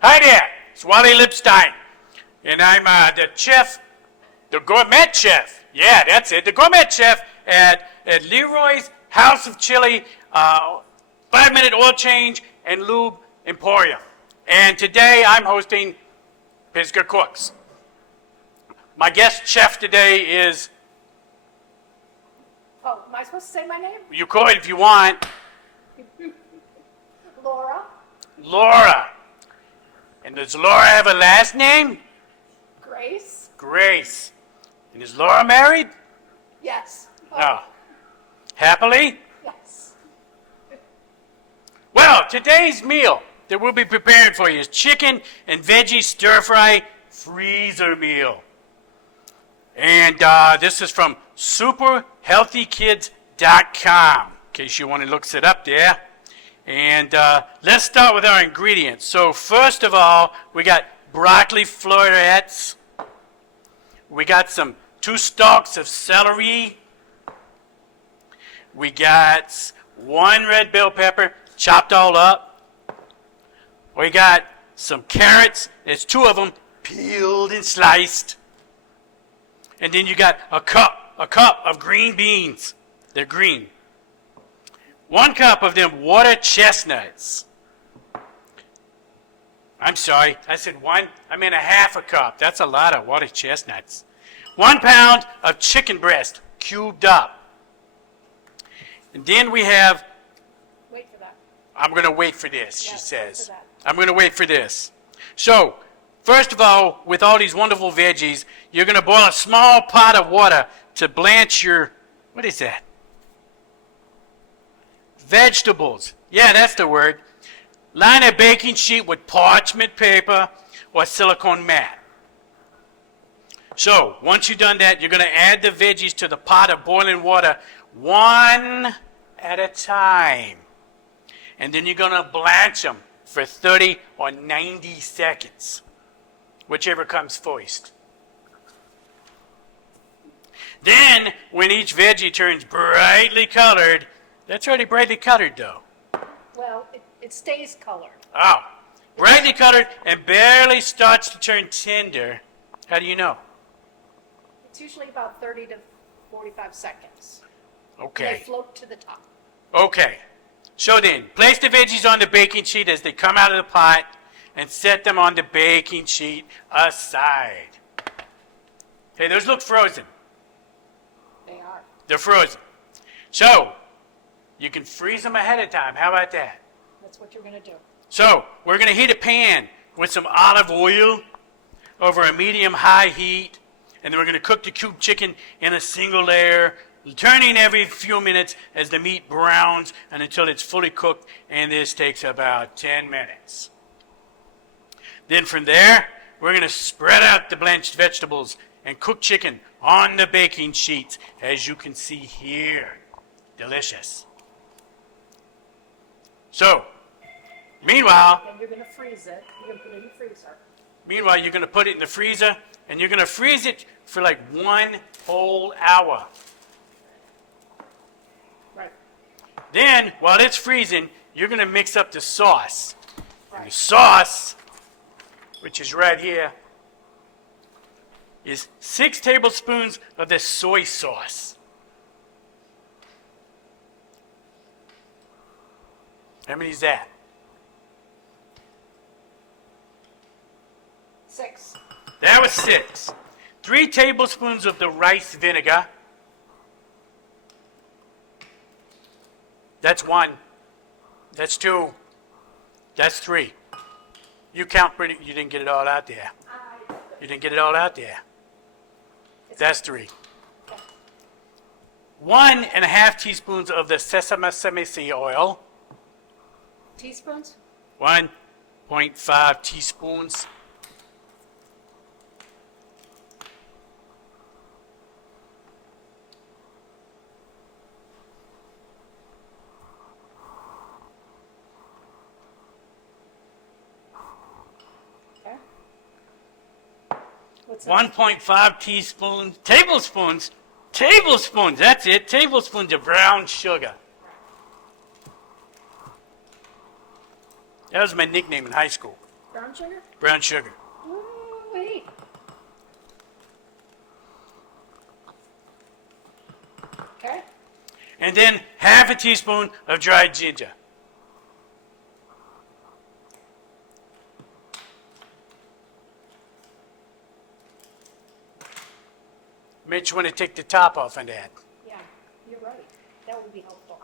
Hi there, it's Wally Lipstein, and I'm the chef, the gourmet chef. Yeah, that's it, the gourmet chef at Leroy's House of Chili, 5-minute oil change and lube emporium. And today I'm hosting Pisgah Cooks. My guest chef today is... Oh, am I supposed to say my name? You could if you want. Laura. Laura. And does Laura have a last name? Grace. Grace. And is Laura married? Yes. Oh. Happily? Yes. Well, today's meal that we'll be preparing for you is chicken and veggie stir-fry freezer meal. And this is from superhealthykids.com, in case you want to look it up there. And let's start with our ingredients. So first of all, we got broccoli florets. We got 2 stalks of celery. We got 1 red bell pepper, chopped all up. We got some carrots. There's 2 of them, peeled and sliced. And then you got a cup of green beans. They're green. 1 cup of them water chestnuts. I'm sorry, I said 1. I meant a half a cup. That's a lot of water chestnuts. 1 pound of chicken breast, cubed up. And then we have... Wait for that. I'm going to wait for this, she Yes, says. wait for that. I'm going to wait for this. So, first of all, with all these wonderful veggies, you're going to boil a small pot of water to blanch your... What is that? Vegetables. Yeah, that's the word. Line a baking sheet with parchment paper or silicone mat. So, once you've done that, you're going to add the veggies to the pot of boiling water 1 at a time. And then you're going to blanch them for 30 or 90 seconds, whichever comes first. Then, when each veggie turns brightly colored, that's already brightly colored though. Well, it stays colored. Oh, brightly colored and barely starts to turn tender. How do you know? It's usually about 30 to 45 seconds. Okay. They float to the top. Okay. So then, place the veggies on the baking sheet as they come out of the pot and set them on the baking sheet aside. Hey, those look frozen. They are. They're frozen. So, you can freeze them ahead of time. How about that? That's what you're going to do. So, we're going to heat a pan with some olive oil over a medium-high heat, and then we're going to cook the cubed chicken in a single layer, turning every few minutes as the meat browns and until it's fully cooked, and this takes about 10 minutes. Then from there, we're going to spread out the blanched vegetables and cook chicken on the baking sheets, as you can see here. Delicious. So, meanwhile, And you're going to freeze it. You're going to put it in the freezer. Meanwhile, you're going to put it in the freezer, and you're going to freeze it for like 1 whole hour. Right. Then, while it's freezing, you're going to mix up the sauce. And the Right. sauce, which is right here, is 6 tablespoons of the soy sauce. How many is that? 6. That was 6. 3 tablespoons of the rice vinegar. That's 1. That's 2. That's 3. You count pretty, you didn't get it all out there. You didn't get it all out there. That's 3. 1.5 teaspoons of the sesame seed oil. Teaspoons? 1.5 teaspoons. Okay. What's that? 1.5 tablespoons, that's it, tablespoons of brown sugar. That was my nickname in high school. Brown sugar? Brown sugar. Ooh-wee. Okay. And then half a teaspoon of dried ginger. Mitch, you want to take the top off on that. Yeah, you're right. That would be helpful.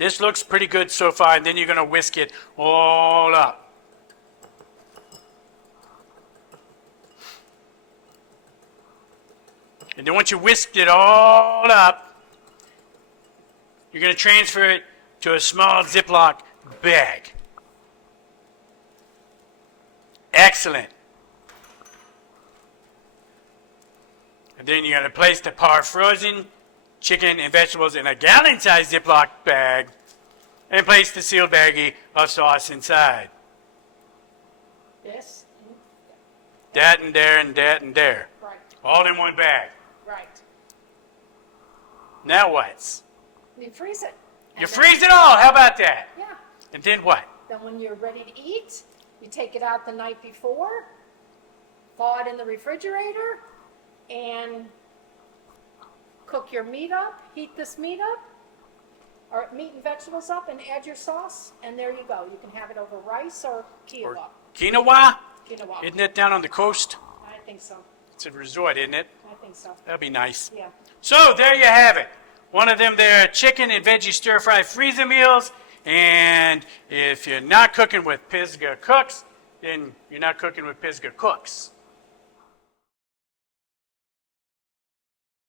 This looks pretty good so far, and then you're going to whisk it all up. And then once you whisked it all up, you're going to transfer it to a small Ziploc bag. Excellent. And then you're going to place the par frozen chicken and vegetables in a gallon-sized Ziploc bag and place the sealed baggie of sauce inside. This? That and there and that and there. Right, All in one bag. right. Now what? You freeze it. You And freeze it all. How about that? Yeah. And then what? Then when you're ready to eat, you take it out the night before, thaw it in the refrigerator, and cook your meat up, heat this meat up, or meat and vegetables up, and add your sauce, and there you go. You can have it over rice or quinoa. Quinoa? Quinoa. Isn't that down on the coast? I think so. It's a resort, isn't it? I think so. That'd be nice. Yeah. So there you have it. One of them there chicken and veggie stir-fry freezer meals. And if you're not cooking with Pisgah cooks, then you're not cooking with Pisgah cooks.